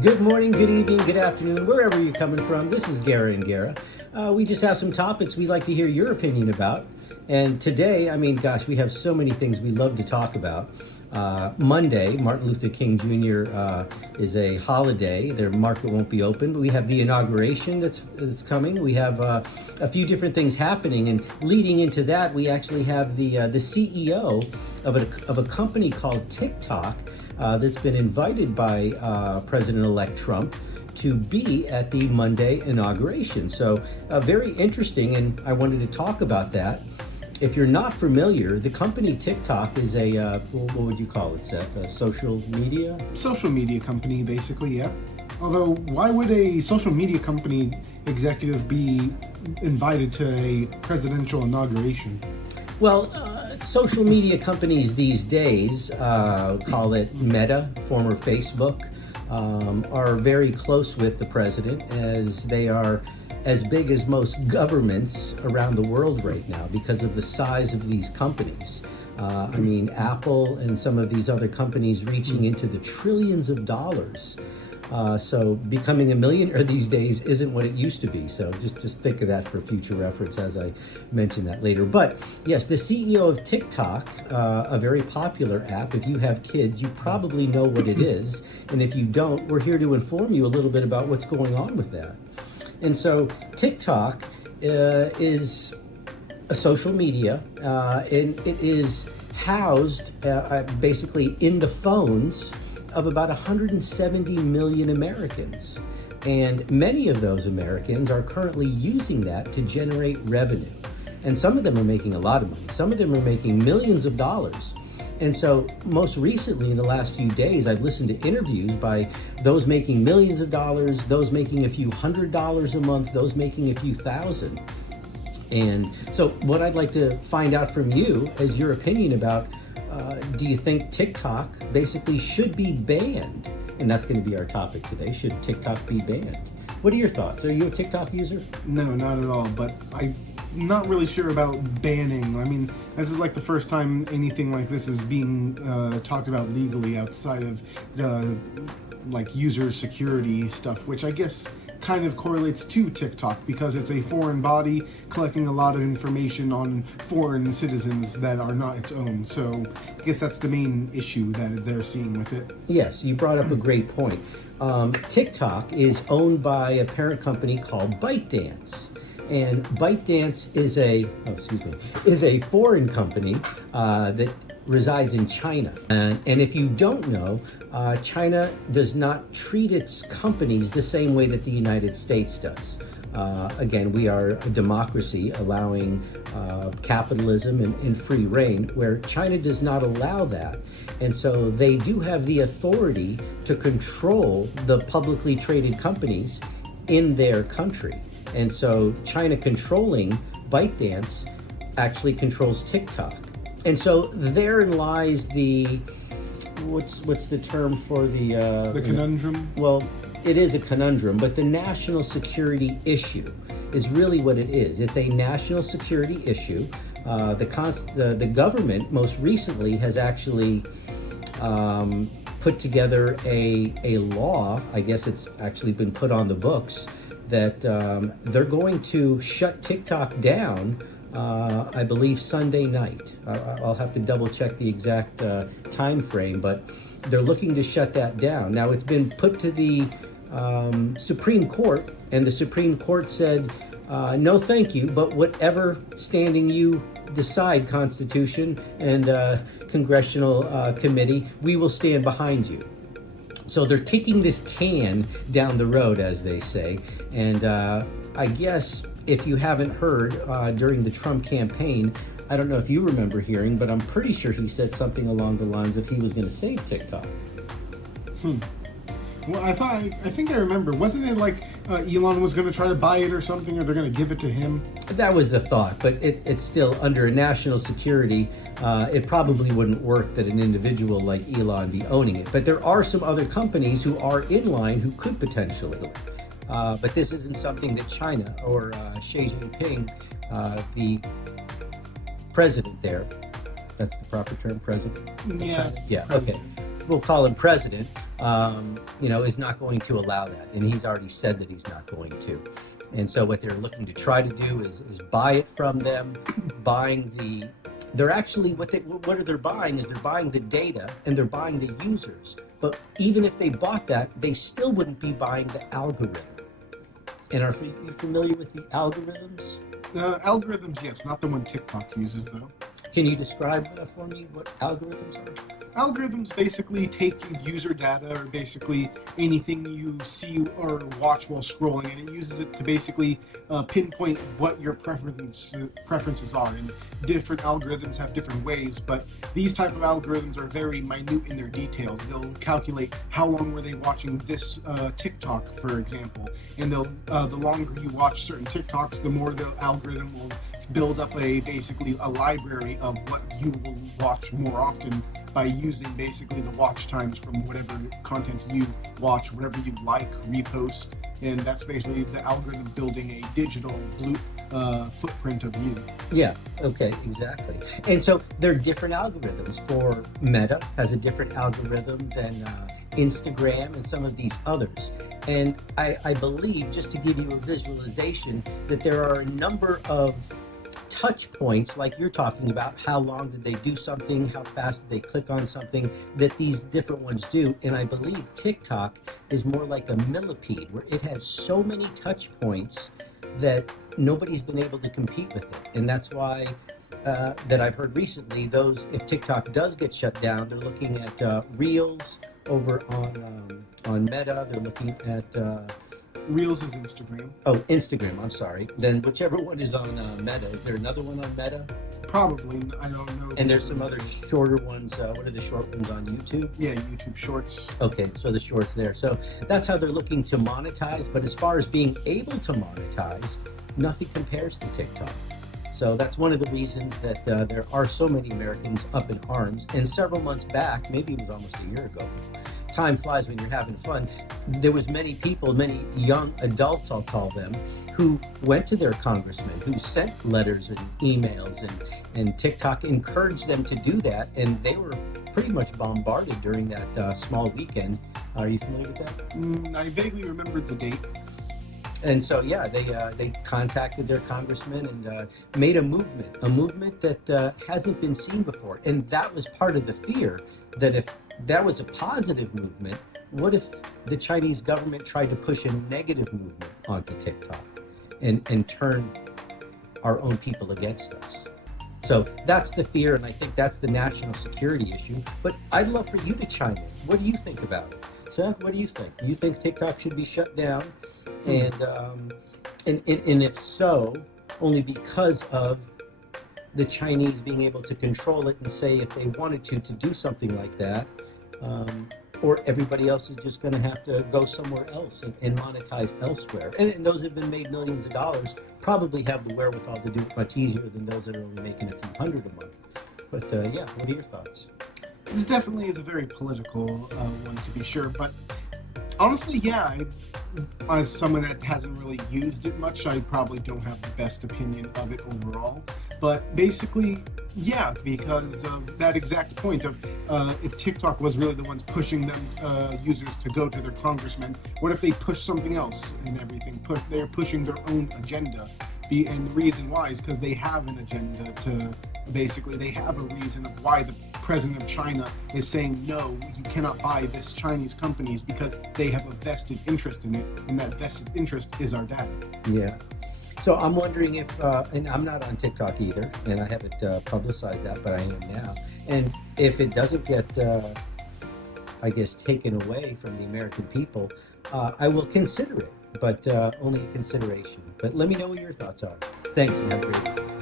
Good morning, good evening, good afternoon, wherever you're coming from. This is Guerra and Guerra. We just have some topics we'd like to hear your opinion about. And today, we have so many things we love to talk about. Monday, Martin Luther King Jr. Is a holiday. Their market won't be open, but we have the inauguration that's coming. We have a few different things happening, and leading into that, we actually have the CEO of a company called Tik Tok that's been invited by President-elect Trump to be at the Monday inauguration. So very interesting, and I wanted to talk about that. If you're not familiar, the company Tik Tok is what would you call it, Seth? A social media? Social media company, basically, yeah. Although, why would a social media company executive be invited to a presidential inauguration? Well, social media companies these days, call it Meta, former Facebook, are very close with the president, as they are as big as most governments around the world right now because of the size of these companies. Apple and some of these other companies reaching into the trillions of dollars. So becoming a millionaire these days isn't what it used to be. So just think of that for future reference as I mention that later. But yes, the CEO of TikTok, a very popular app. If you have kids, you probably know what it is. And if you don't, we're here to inform you a little bit about what's going on with that. And so TikTok is a social media, and it is housed basically in the phones of about 170 million Americans. And many of those Americans are currently using that to generate revenue. And some of them are making a lot of money. Some of them are making millions of dollars. And so most recently in the last few days, I've listened to interviews by those making millions of dollars, those making a few $100s a month, those making a few thousand. And so what I'd like to find out from you is your opinion about, do you think TikTok basically should be banned? And that's going to be our topic today. Should TikTok be banned? What are your thoughts? Are you a TikTok user? No, not at all. But I'm not really sure about banning. I mean, this is like the first time anything like this is being talked about legally outside of like user security stuff, which I guess kind of correlates to TikTok because it's a foreign body collecting a lot of information on foreign citizens that are not its own. So I guess that's the main issue that they're seeing with it. Yes, you brought up a great point. TikTok is owned by a parent company called ByteDance. And ByteDance is a foreign company that resides in China. And if you don't know, China does not treat its companies the same way that the United States does. Again, we are a democracy allowing capitalism and free reign, where China does not allow that. And so they do have the authority to control the publicly traded companies in their country. And so China controlling ByteDance actually controls TikTok. And so therein lies the, what's the term for the conundrum? Well, it is a conundrum, but the national security issue is really what it is. It's a national security issue. The government most recently has actually put together a law. I guess it's actually been put on the books that they're going to shut TikTok down, I believe Sunday night. I'll have to double check the exact time frame, but they're looking to shut that down. Now, it's been put to the Supreme Court, and the Supreme Court said, no thank you, but whatever standing you decide, Constitution and Congressional Committee, we will stand behind you. So they're kicking this can down the road, as they say. And I guess if you haven't heard during the Trump campaign, I don't know if you remember hearing, but I'm pretty sure he said something along the lines of he was going to save TikTok. Well, I think I remember. Wasn't it like Elon was going to try to buy it or something, or they're going to give it to him? That was the thought, but it's still under national security. It probably wouldn't work that an individual like Elon be owning it. But there are some other companies who are in line who could potentially. But this isn't something that China or Xi Jinping, the president there, that's the proper term, president? Yeah. Yeah, president. okay. we'll call him president, is not going to allow that, and he's already said that he's not going to. And so what they're looking to try to do is buy it from them, they're actually, what they're buying is they're buying the data and they're buying the users. But even if they bought that, they still wouldn't be buying the algorithm. And are you familiar with the algorithms? Algorithms, yes, not the one TikTok uses, though. Can you describe for me what algorithms are? Algorithms basically take user data, or basically anything you see or watch while scrolling, and it uses it to basically pinpoint what your preferences are. And different algorithms have different ways, but these type of algorithms are very minute in their details. They'll calculate how long were they watching this TikTok, for example, and the longer you watch certain TikToks, the more the algorithm will build up basically a library of what you will watch more often by using basically the watch times from whatever content you watch, whatever you like, repost, and that's basically the algorithm building a digital footprint of you. Yeah, okay, exactly. And so there are different algorithms. For Meta has a different algorithm than Instagram and some of these others. And I believe, just to give you a visualization, that there are a number of touch points, like you're talking about. How long did they do something? How fast did they click on something? That these different ones do. And I believe TikTok is more like a millipede, where it has so many touch points that nobody's been able to compete with it. And that's why that I've heard recently, if TikTok does get shut down, they're looking at Reels over on Meta. They're looking at Reels is Instagram. Oh, Instagram, I'm sorry. Then whichever one is on Meta. Is there another one on Meta? Probably, I don't know. And there's some other shorter ones. What are the short ones on YouTube? Yeah, YouTube Shorts. Okay, so the shorts there. So that's how they're looking to monetize. But as far as being able to monetize, nothing compares to TikTok. So that's one of the reasons that there are so many Americans up in arms. And several months back, maybe it was almost a year ago, time flies when you're having fun, there was many people, many young adults, I'll call them, who went to their congressmen, who sent letters and emails, and TikTok encouraged them to do that, and they were pretty much bombarded during that small weekend. Are you familiar with that? I vaguely remember the date. And so, yeah, they contacted their congressman and made a movement that hasn't been seen before. And that was part of the fear, that if that was a positive movement, what if the Chinese government tried to push a negative movement onto TikTok and turn our own people against us? So that's the fear, and I think that's the national security issue. But I'd love for you to chime in. What do you think about it? Seth, what do you think? Do you think TikTok should be shut down? And if so, only because of the Chinese being able to control it and say if they wanted to do something like that, or everybody else is just going to have to go somewhere else and monetize elsewhere. And those that have been made millions of dollars probably have the wherewithal to do it much easier than those that are only making a few hundred a month. But yeah, what are your thoughts? This definitely is a very political one, to be sure, but honestly, yeah, as someone that hasn't really used it much, I probably don't have the best opinion of it overall. But basically, yeah, because of that exact point of if TikTok was really the ones pushing them users to go to their congressmen, what if they push something else and everything? They're pushing their own agenda. And the reason why is because they have an agenda to basically, they have a reason of why the president of China is saying, no, you cannot buy this Chinese companies, because they have a vested interest in it, and that vested interest is our data. Yeah. So I'm wondering if, and I'm not on TikTok either, and I haven't publicized that, but I am now. And if it doesn't get, I guess, taken away from the American people, I will consider it, but only consideration. But let me know what your thoughts are. Thanks, and have a great day.